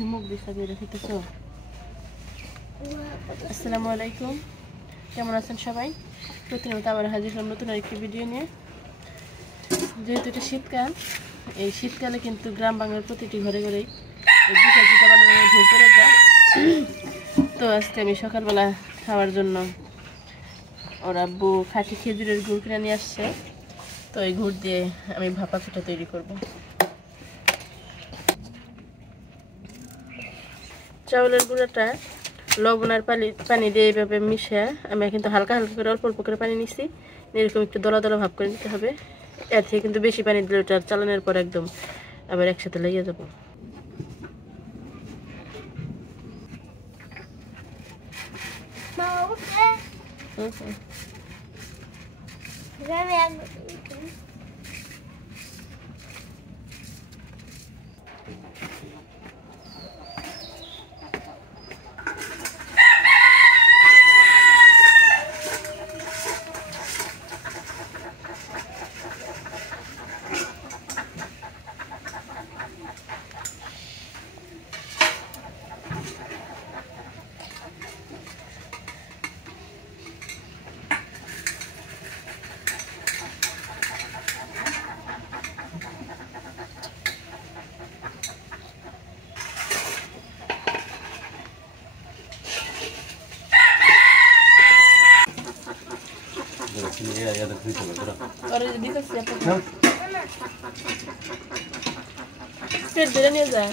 মুখে মুখ দিশা বের হইতেছো। আসসালামু আলাইকুম, কেমন আছেন সবাই? প্রতিনিয়ত আবার হাজির হলাম নতুন আরেকটি ভিডিও নিয়ে। যেহেতু এটা শীতকাল, এই শীতকালে কিন্তু গ্রাম বাংলার প্রতিটি ঘরে ঘরেই পিঠা পিঠা বানানোর ঝোল পড়ে যায়। তো আজকে আমি সকালবেলা খাওয়ার জন্য ওর আব্বু খাঁটি খেজুরের গুড় কিনে নিয়ে আসছে। তো এই গুড় দিয়ে আমি ভাপা পিঠা তৈরি করব। চাউলের গুঁড়াটা লবণ আর পানি দিয়ে এইভাবে মিশিয়ে আমি কিন্তু হালকা হালকা করে অল্প অল্প করে পানি নিচ্ছি। এরকম একটু দলা দলা ভাব করে নিতে হবে। এর থেকে কিন্তু বেশি পানি দিলে ওটা চালানোর পর একদম আবার একসাথে লেগে যাবো। Ahora le digo si ya perderán esa.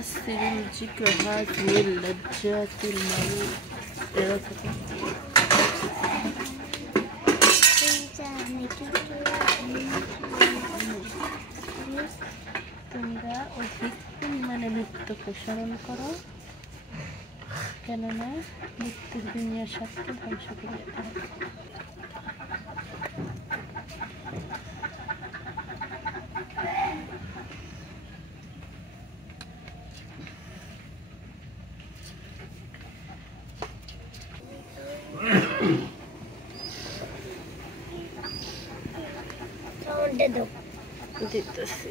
أسر الذكر هذه اللجات الموت. তোমরা অধিক পরিমাণে মৃত্যুকে স্মরণ করো, কেননা মৃত্যুর দুনিয়ার সাথে ধ্বংস করে দিতে হবে। দিতেছি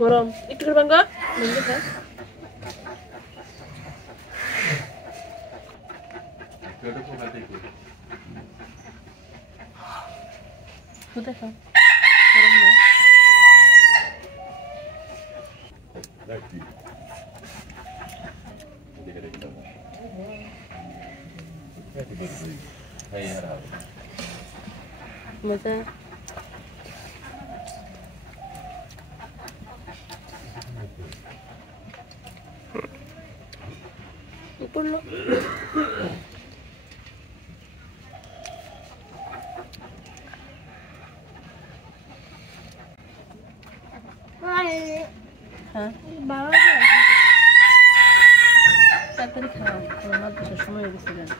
গরম একটু করে ভাঙ্গা ভেঙে খা। দেখো গরম না মজা। পড়লো হ্যাঁ তাড়াতাড়ি খাও, মাদ্রাসার সময় হয়ে গেছিলেন।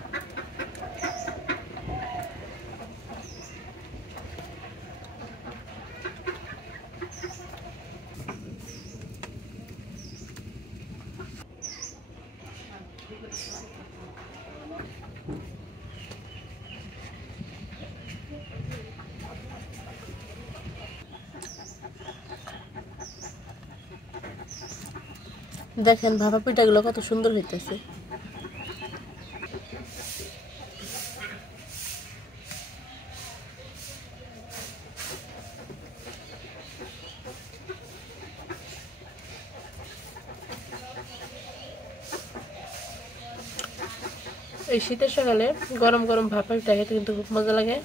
দেখেন ভাপা পিঠাগুলো কত সুন্দর হইতেছে। এই শীতের সকালে গরম গরম ভাপা পিঠা খেতে কিন্তু খুব মজা লাগে।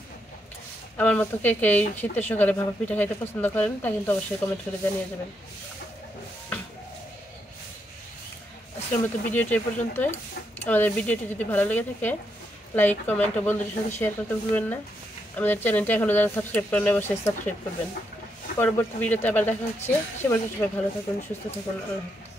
আমার মতো কে কে এই শীতের সকালে ভাপা পিঠা খাইতে পছন্দ করেন তা কিন্তু অবশ্যই কমেন্ট করে জানিয়ে দেবেন। আজকের মতো ভিডিওটি এই পর্যন্তই। আমাদের ভিডিওটি যদি ভালো লেগে থাকে লাইক কমেন্ট ও বন্ধুদের সাথে শেয়ার করতে ভুলবেন না। আমাদের চ্যানেলটি এখনও যারা সাবস্ক্রাইব করেন অবশ্যই সাবস্ক্রাইব করবেন। পরবর্তী ভিডিওতে আবার দেখা হচ্ছে। সে পর্যন্ত সবাই ভালো থাকুন, সুস্থ থাকুন। আল্লাহ হাফেজ।